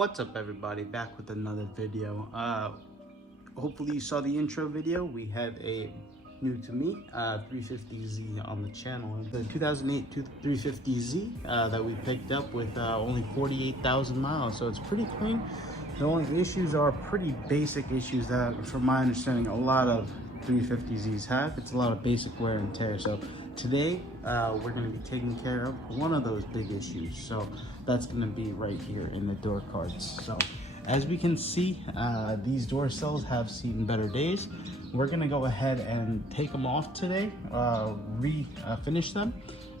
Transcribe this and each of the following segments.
What's up, everybody? Back with another video. Hopefully you saw the intro video. We have a new to me 350Z on the channel. The 2008 350Z that we picked up with only 48,000 miles, so it's pretty clean. The only issues are pretty basic issues that, from my understanding, a lot of 350Zs have. It's a lot of basic wear and tear. So today we're going to be taking care of one of those big issues. So that's going to be right here in the door cards. So as we can see, these door cells have seen better days. We're going to go ahead and take them off today, refinish them,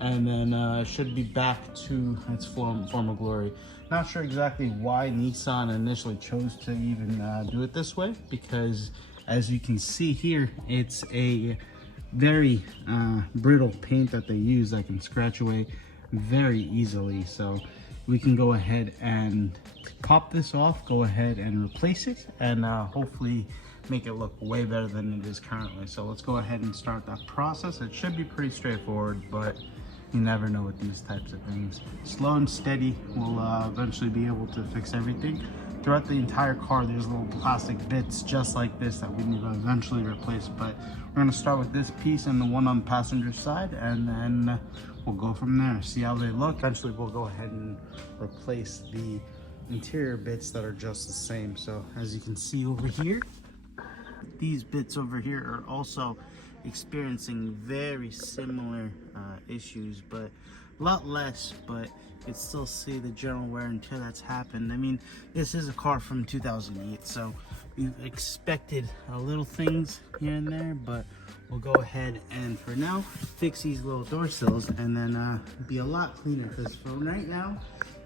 and then should be back to its former glory. Not sure exactly why Nissan initially chose to even do it this way, because as you can see here, it's a very brittle paint that they use that can scratch away very easily. So we can go ahead and pop this off, go ahead and replace it, and hopefully make it look way better than it is currently. So let's go ahead and start that process. It should be pretty straightforward, but you never know with these types of things. Slow and steady will eventually be able to fix everything. Throughout the entire car, there's little plastic bits just like this that we need to eventually replace, but we're going to start with this piece and the one on the passenger side, and then we'll go from there, see how they look. Eventually we'll go ahead and replace the interior bits that are just the same. So as you can see over here, these bits over here are also experiencing very similar issues, but a lot less, but you can still see the general wear and tear that's happened. I mean, this is a car from 2008, so we've expected little things here and there, but we'll go ahead and for now fix these little door sills and then be a lot cleaner, because for right now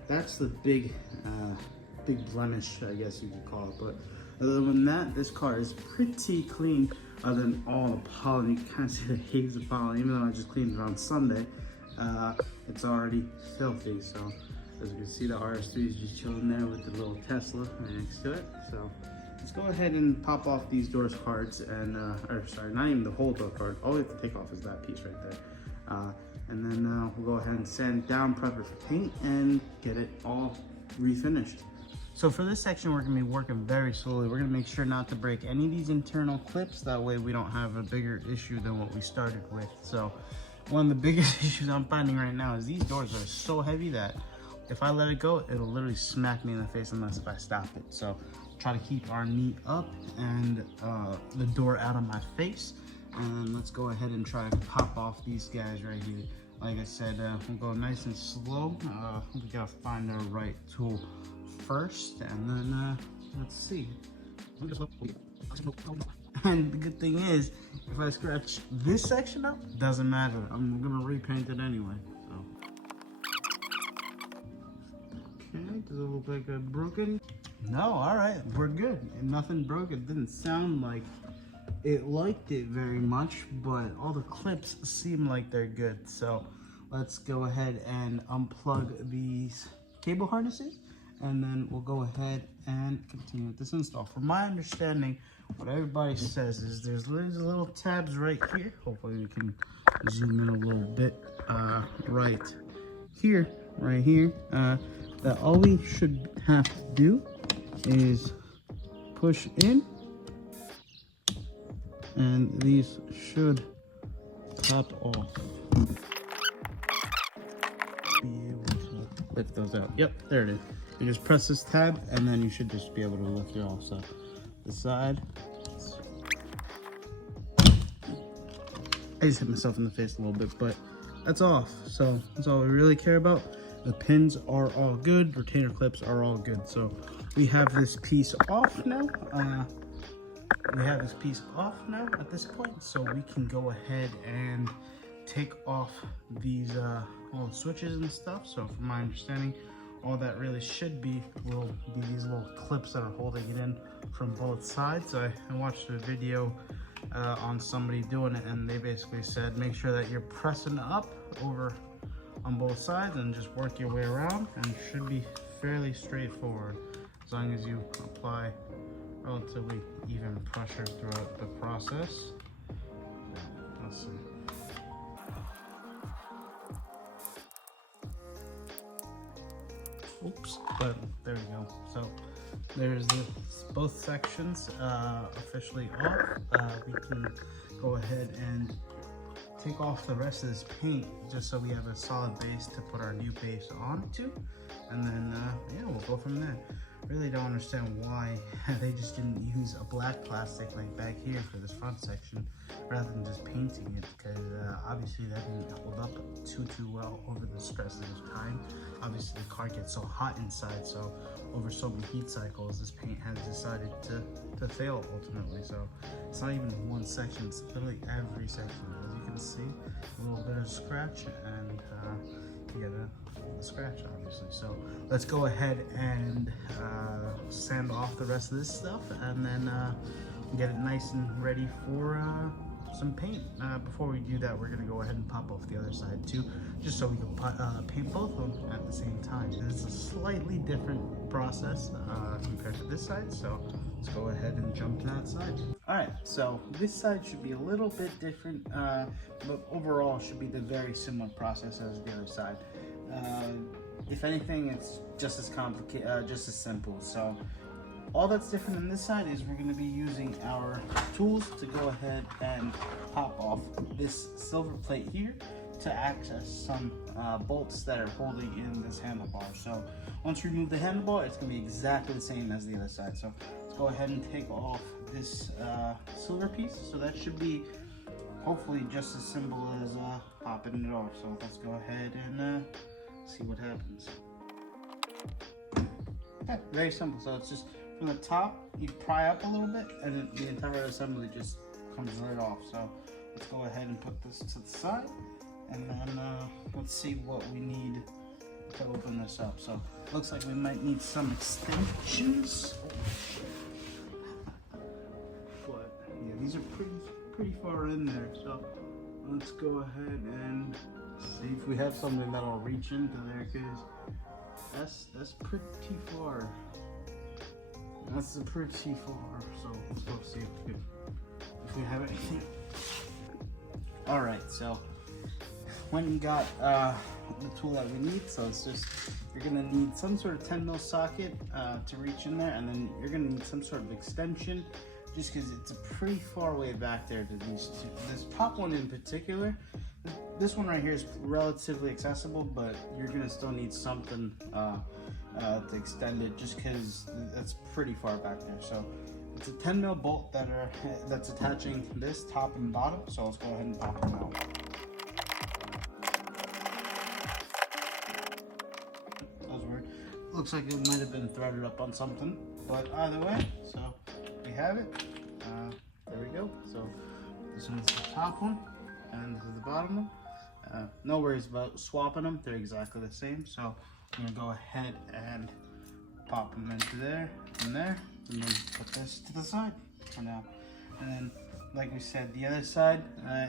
that's the big blemish, I guess you could call it. But other than that, this car is pretty clean, other than all the pollen. You can kind of see the haze of pollen, even though I just cleaned it on Sunday. It's already filthy. So as you can see, the RS3 is just chilling there with the little Tesla right next to it. So let's go ahead and pop off these door cards, and or sorry, not even the whole door card. All we have to take off is that piece right there. And then we'll go ahead and sand it down, prep it for paint, and get it all refinished. So for this section, we're going to be working very slowly. We're going to make sure not to break any of these internal clips. That way we don't have a bigger issue than what we started with. So one of the biggest issues I'm finding right now is these doors are so heavy that if I let it go, it'll literally smack me in the face unless if I stop it. So try to keep our knee up and the door out of my face. And let's go ahead and try to pop off these guys right here. Like I said, we'll go nice and slow. We gotta find the right tool first, and then let's see. And the good thing is, if I scratch this section up, doesn't matter. I'm gonna repaint it anyway. So. Okay, does it look like I'm broken? No, all right, we're good. And nothing broke. It didn't sound like it liked it very much, but all the clips seem like they're good. So let's go ahead and unplug these cable harnesses, and then we'll go ahead and continue with this install. From my understanding, what everybody says is there's little tabs right here. Hopefully we can zoom in a little bit. Right here, that all we should have to do is push in, and these should pop off. Be able to lift those out. Yep, there it is. You just press this tab, and then you should just be able to lift it off. So the side. I just hit myself in the face a little bit, but that's off. So that's all we really care about. The pins are all good. Retainer clips are all good. So we have this piece off now. At this point, so we can go ahead and take off these all the switches and stuff. So from my understanding, all that really should be will be these little clips that are holding it in from both sides. I watched a video on somebody doing it, and they basically said make sure that you're pressing up over on both sides and just work your way around, and it should be fairly straightforward as long as you apply relatively even pressure throughout the process. Let's see. Oops, but there we go. So there's both sections officially off. We can go ahead and take off the rest of this paint just so we have a solid base to put our new base onto, and then yeah, we'll go from there. Really don't understand why they just didn't use a black plastic like back here for this front section rather than just painting it, because obviously that didn't hold up too well over the stresses of time. Obviously the car gets so hot inside, so over so many heat cycles this paint has decided to fail ultimately. So it's not even one section, it's literally every section. As you can see, a little bit of scratch, and you get a scratch obviously. So let's go ahead and sand off the rest of this stuff, and then get it nice and ready for some paint. Before we do that, we're gonna go ahead and pop off the other side too, just so we can paint both of them at the same time. It's a slightly different process compared to this side, so let's go ahead and jump to that side. All right, so this side should be a little bit different, but overall should be the very similar process as the other side. If anything, it's just as complicated, just as simple. So all that's different on this side is we're going to be using our tools to go ahead and pop off this silver plate here to access some bolts that are holding in this handlebar. So once you remove the handlebar, it's going to be exactly the same as the other side. So let's go ahead and take off this silver piece. So that should be hopefully just as simple as popping it off. So let's go ahead and see what happens. Yeah, very simple. So it's just from the top, you pry up a little bit, and then the entire assembly just comes right off. So let's go ahead and put this to the side, and then let's see what we need to open this up. So looks like we might need some extensions. But yeah, these are pretty far in there. So let's go ahead and see if we have something that'll reach into there, because that's pretty far. That's pretty far. So let's go see if we have anything. All right, so when you got the tool that we need, so it's just, you're gonna need some sort of 10 mil socket to reach in there, and then you're gonna need some sort of extension, just because it's a pretty far way back there to these two. This top one in particular, this one right here is relatively accessible, but you're gonna still need something to extend it, just because that's pretty far back there. So it's a 10 mil bolt that's attaching this top and bottom. So let's go ahead and pop them out. That was weird. Looks like it might have been threaded up on something, but either way, so we have it. There we go. So this one's the top one, and this is the bottom one. No worries about swapping them, they're exactly the same. So I'm gonna go ahead and pop them into there and there, and then put this to the side for now. And then, like we said, the other side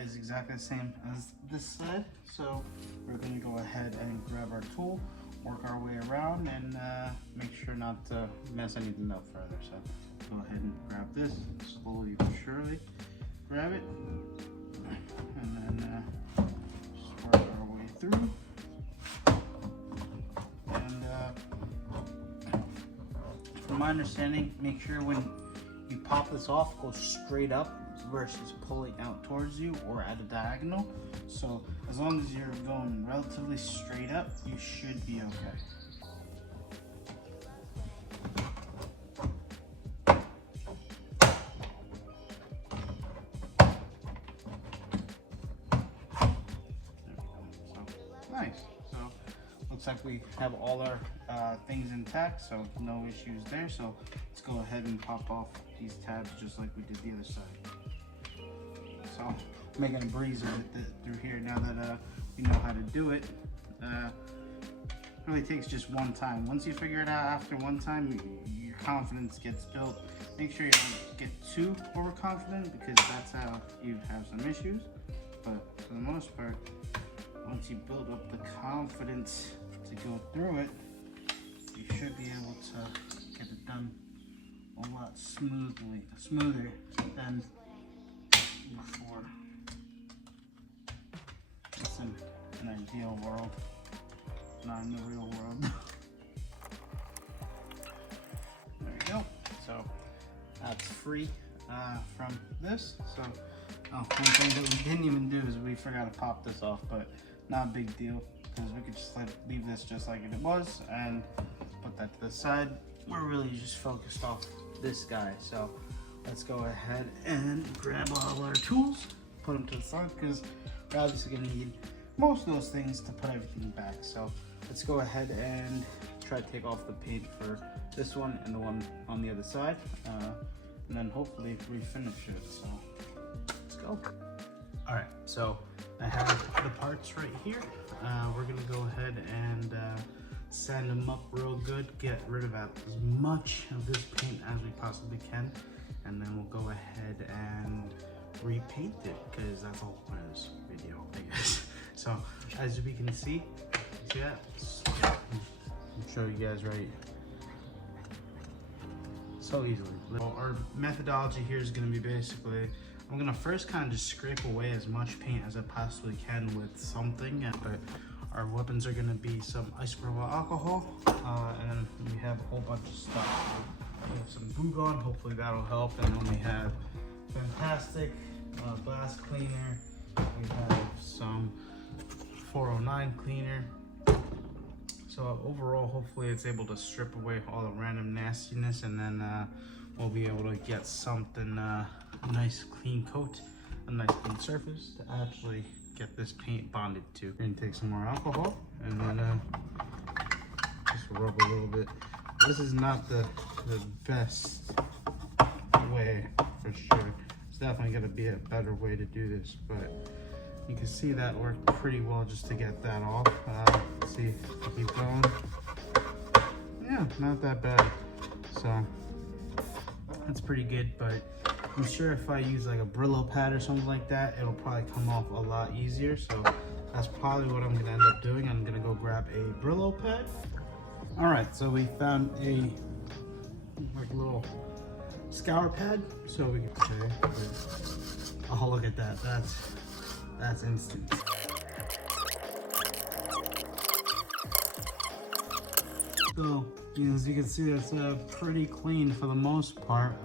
is exactly the same as this side. So we're gonna go ahead and grab our tool, work our way around, and make sure not to mess anything up further. So go ahead and grab this, slowly but surely grab it, and then just work our way through. And from my understanding, make sure when you pop this off, go straight up versus pulling out towards you or at a diagonal. So as long as you're going relatively straight up, you should be okay. Nice. So looks like we have all our things intact, so no issues there. So let's go ahead and pop off these tabs just like we did the other side. So making a breeze with it through here now that you know how to do it. Really takes just one time. Once you figure it out after one time, your confidence gets built. Make sure you don't get too overconfident, because that's how you have some issues. But for the most part, once you build up the confidence to go through it, you should be able to get it done a lot smoother than before. It's an ideal world, not in the real world. that's free from this. So one thing that we didn't even do is we forgot to pop this off, but not a big deal because we could just leave this just like it was and put that to the side. We're really just focused off this guy. So let's go ahead and grab all our tools, put them to the side because we're obviously gonna need most of those things to put everything back. So let's go ahead and try to take off the paint for this one and the one on the other side, and then hopefully refinish it. So let's go. All right, so I have the parts right here. We're gonna go ahead and sand them up real good, get rid of as much of this paint as we possibly can, and then we'll go ahead and repaint it because that's all for this video, I guess. So as we can see that, I'll show you guys right so easily. Well, our methodology here is going to be basically, I'm going to first kind of just scrape away as much paint as I possibly can with something, but our weapons are going to be some isopropyl alcohol, and then we have a whole bunch of stuff. We have some Bougon, hopefully that'll help, and then we have Fantastic glass cleaner, we have some 409 cleaner. So overall, hopefully it's able to strip away all the random nastiness, and then we'll be able to get something, a nice clean coat, a nice clean surface to actually get this paint bonded to. We're gonna take some more alcohol and then just rub a little bit. This is not the best way for sure. It's definitely gonna be a better way to do this, but you can see that worked pretty well just to get that off. Let's see, keep going. Yeah, not that bad. So that's pretty good, but I'm sure if I use like a Brillo pad or something like that, it'll probably come off a lot easier. So that's probably what I'm gonna end up doing. I'm gonna go grab a Brillo pad. All right, so we found a like little scour pad. So we can, oh, look at that, that's instant. So, as you can see, it's pretty clean for the most part.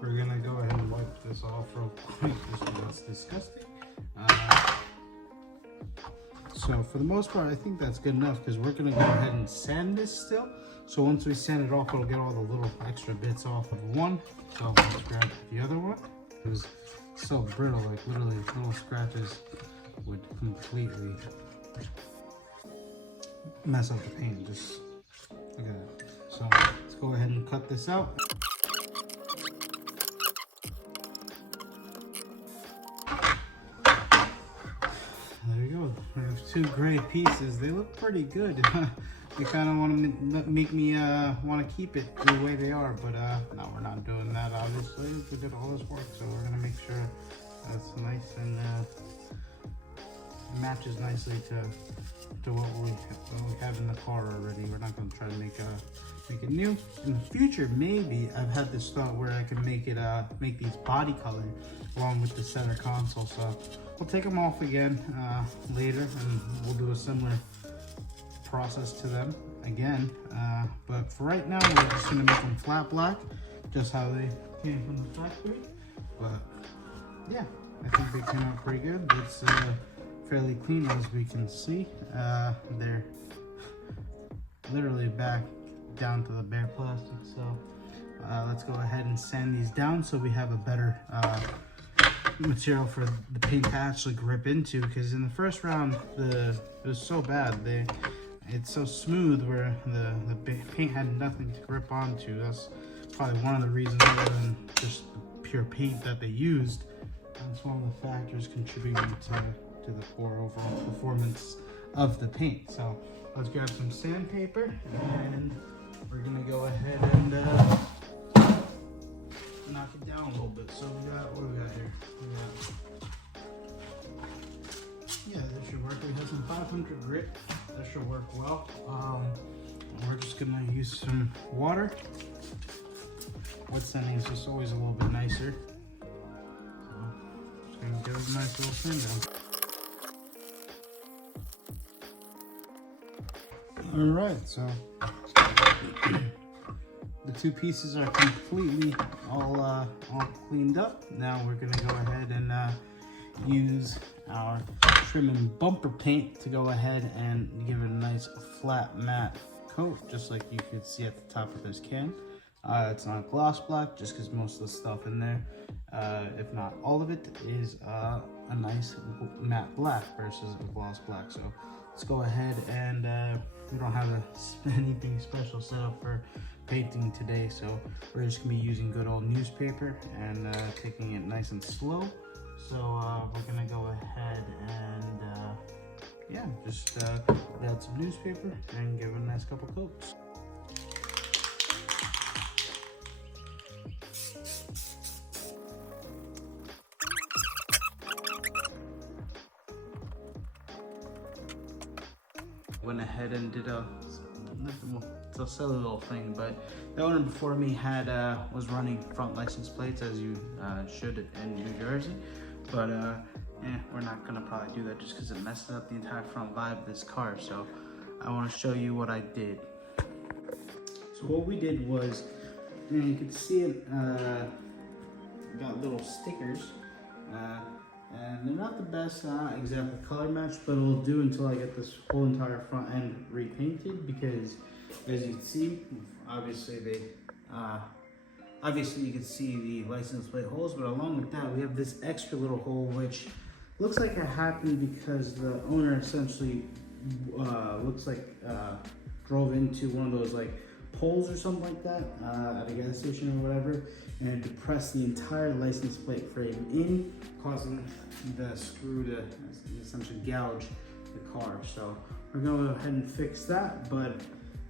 We're gonna go ahead and wipe this off real quick. That's disgusting. So for the most part, I think that's good enough because we're gonna go ahead and sand this still. So once we sand it off, it'll get all the little extra bits off of one. So let's grab the other one. It was so brittle, like literally little scratches would completely mess up the paint. Just look at that. So let's go ahead and cut this out. There you go. We have two gray pieces. They look pretty good. They kind of want to make me want to keep it the way they are, but no, we're not doing that. Obviously, we did all this work, so we're gonna make sure that's nice and matches nicely to what we have in the car already. We're not gonna try to make it new. In the future, maybe I've had this thought where I can make it make these body color along with the center console. So we'll take them off again later, and we'll do a similar process to them again, but for right now we're just gonna make them flat black, just how they came from the factory. But yeah, I think they came out pretty good. It's fairly clean, as we can see. They're literally back down to the bare plastic. So let's go ahead and sand these down so we have a better material for the paint to actually grip into, because in the first round it was so bad. It's so smooth where the paint had nothing to grip onto. That's probably one of the reasons, other than just the pure paint that they used. That's one of the factors contributing to the poor overall performance of the paint. So let's grab some sandpaper, and we're gonna go ahead and knock it down a little bit. So we got, what do we got here? Yeah, that should work. We have some 500 grit. That should work well. We're just gonna use some water. Wet sanding is just always a little bit nicer. So just gonna give it a nice little sand down. All right, so the two pieces are completely all cleaned up. Now we're gonna go ahead and use our trim and bumper paint to go ahead and give it a nice flat matte coat, just like you could see at the top of this can. It's not gloss black, just because most of the stuff in there, if not all of it, is a nice matte black versus a gloss black. So let's go ahead and we don't have anything special set up for painting today, so we're just gonna be using good old newspaper and taking it nice and slow. So we're gonna go ahead and yeah, just lay out some newspaper and give it a nice couple coats. Went ahead and did it's a silly little thing, but the owner before me had was running front license plates, as you should in New Jersey, but we're not gonna probably do that just because it messes up the entire front vibe of this car. So I want to show you what I did. So what we did was, you can see it got little stickers, and they're not the best exactly color match, but it'll do until I get this whole entire front end repainted, because as you can see, obviously you can see the license plate holes, but along with that we have this extra little hole which looks like it happened because the owner essentially looks like drove into one of those like poles or something like that at a gas station or whatever, and depressed the entire license plate frame in, causing the screw to essentially gouge the car. So we're going to go ahead and fix that, but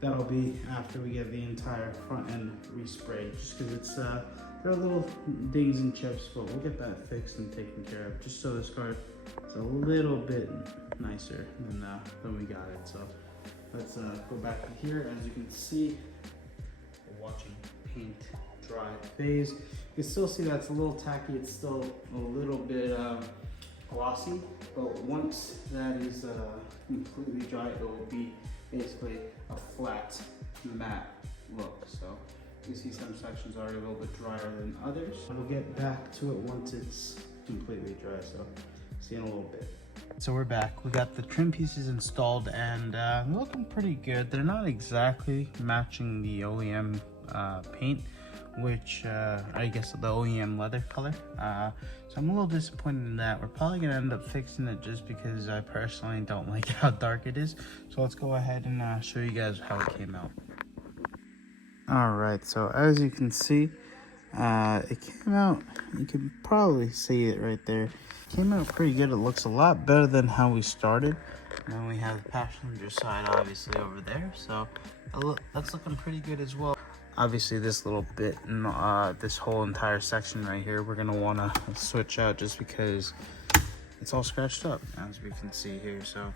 that'll be after we get the entire front end resprayed, just because it's there are little dings and chips, but we'll get that fixed and taken care of, just so this car is a little bit nicer than we got it. So let's go back to here. As you can see, we're watching paint dry phase. You can still see that's a little tacky. It's still a little bit glossy, but once that is completely dry, it will be basically a flat matte look. So you see some sections are a little bit drier than others. We'll get back to it once it's completely dry, so see in a little bit. So we're back. We got the trim pieces installed and looking pretty good. They're not exactly matching the OEM paint, which I guess the OEM leather color. So I'm a little disappointed in that. We're probably gonna end up fixing it just because I personally don't like how dark it is. So let's go ahead and show you guys how it came out. All right, so as you can see, it came out, you can probably see it right there. Came out pretty good. It looks a lot better than how we started. And then we have the passenger side obviously over there, so that's looking pretty good as well. Obviously this little bit, this whole entire section right here, we're gonna want to switch out just because it's all scratched up, as we can see here. So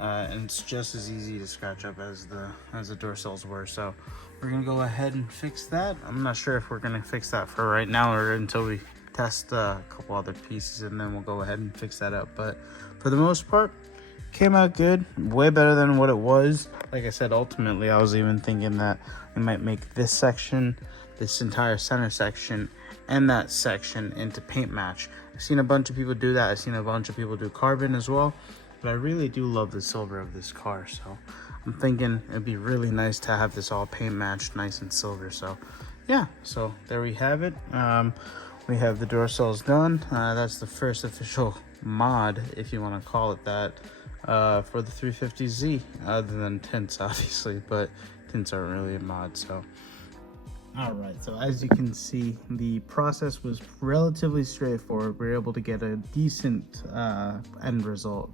and it's just as easy to scratch up as the door sills were. So we're gonna go ahead and fix that. I'm not sure if we're gonna fix that for right now or until we test a couple other pieces, and then we'll go ahead and fix that up. But for the most part, came out good, way better than what it was. Like I said, ultimately I was even thinking that we might make this section, this entire center section, and that section into paint match. I've seen a bunch of people do that. I've seen a bunch of people do carbon as well, but I really do love the silver of this car. So I'm thinking it'd be really nice to have this all paint matched nice and silver. So yeah, so there we have it. We have the door sills done. That's the first official mod, if you want to call it that, for the 350Z, other than tints obviously, but tints aren't really a mod. So all right, so as you can see, the process was relatively straightforward. We were able to get a decent end result.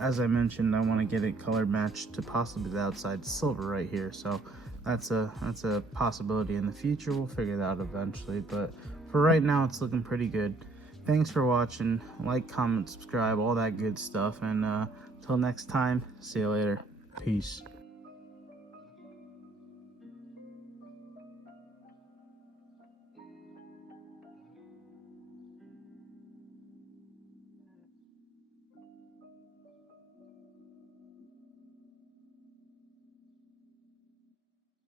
As I mentioned, I want to get it color matched to possibly the outside silver right here. So that's a possibility in the future. We'll figure that out eventually, but for right now it's looking pretty good. Thanks for watching. Like, comment, subscribe, all that good stuff, and until next time, see you later. Peace.